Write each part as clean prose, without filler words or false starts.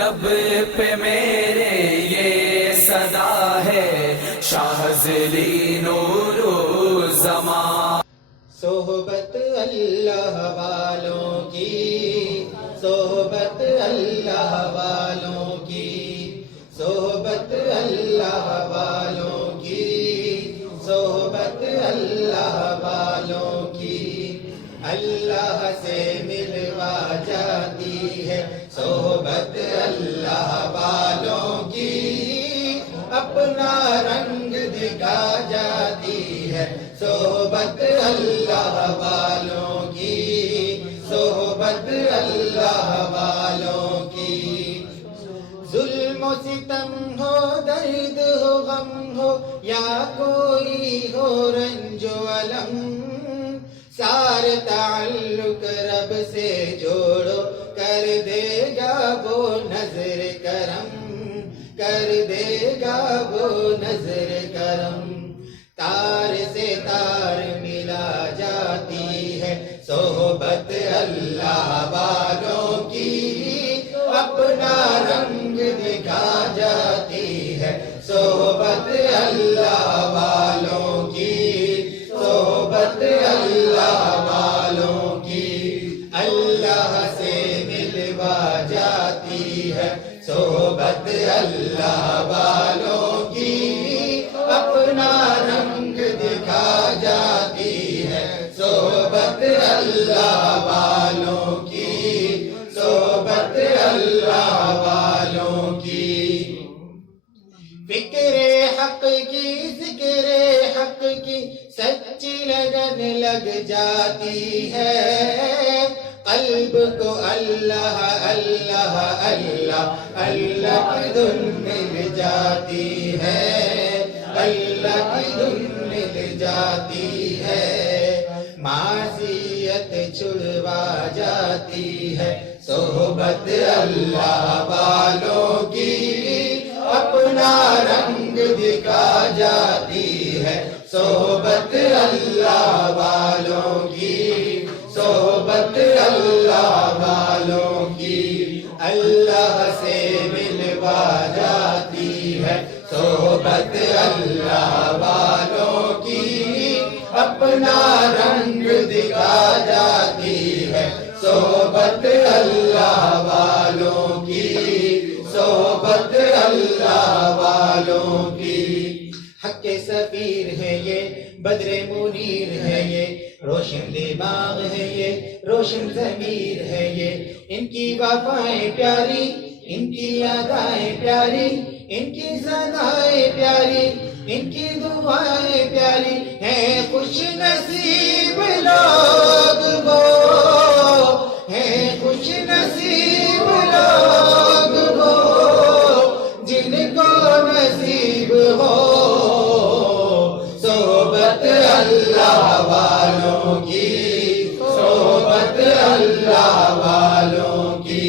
لب پہ میرے یہ صدا ہے شاذلی نور الزمان. صحبت اللہ والوں کی، صحبت اللہ والوں کی، صحبت اللہ والوں کی، صحبت اللہ والوں کی، اللہ سے ملوا جاتی ہے صحبت اللہ والوں کی، اپنا رنگ دکھا جاتی ہے صحبت اللہ والوں کی، صحبت اللہ والوں کی. ظلم و ستم ہو، درد ہو، غم ہو، یا کوئی ہو رنج و الم، سارے تعلق رب سے جوڑو، کر دے گا وہ نظر کرم، کر دے گا وہ نظر کرم. تار سے تار ملا جاتی ہے صحبت اللہ والوں کی، اپنا رنگ دکھا جاتی ہے صحبت اللہ والوں کی، صحبت اللہ والوں کی، اللہ سے ملوا جاتی ہے صحبت اللہ والوں کی، اپنا رنگ دکھا جاتی ہے صحبت اللہ والوں کی، صحبت اللہ والوں کی. فکر حق کی، ذکر حق کی سچی لگن لگ جاتی ہے، قلب کو اللہ اللہ اللہ اللہ کی دھن مل جاتی ہے، اللہ کی دھن مل جاتی ہے، معصیت چھڑوا جاتی ہے صحبت اللہ والوں کی، اپنا رنگ دکھا جاتی ہے صحبت اللہ والوں کی، صحبت اللہ والوں کی، اللہ سے ملوا جاتی ہے صحبت اللہ والوں کی، اپنا رنگ دکھا جاتی ہے صحبت اللہ والوں کی، صحبت اللہ والوں کی. حق سفیر ہے یہ، بدر منیر ہے یہ، روشن دماغ ہے یہ، روشن ضمیر ہے یہ، ان کی وفائیں پیاری، ان کی ادائیں پیاری، ان کی صدائیں پیاری، ان کی دعائیں پیاری ہیں. خوش نصیب لوگ وہ ہیں، خوش نصیب لوگ وہ جن کو نصیب ہو صحبت اللہ والوں کی، صحبت اللہ والوں کی،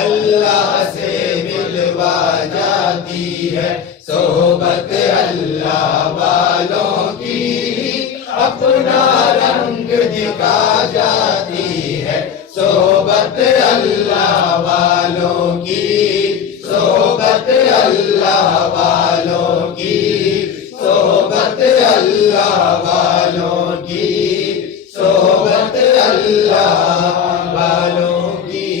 اللہ سے ملوا جاتی ہے صحبت اللہ والوں کی، اپنا رنگ دکھا جاتی ہے صحبت اللہ والوں کی، صحبت اللہ والوں کی، صحبت اللہ والوں کی، صحبت اللہ والوں کی.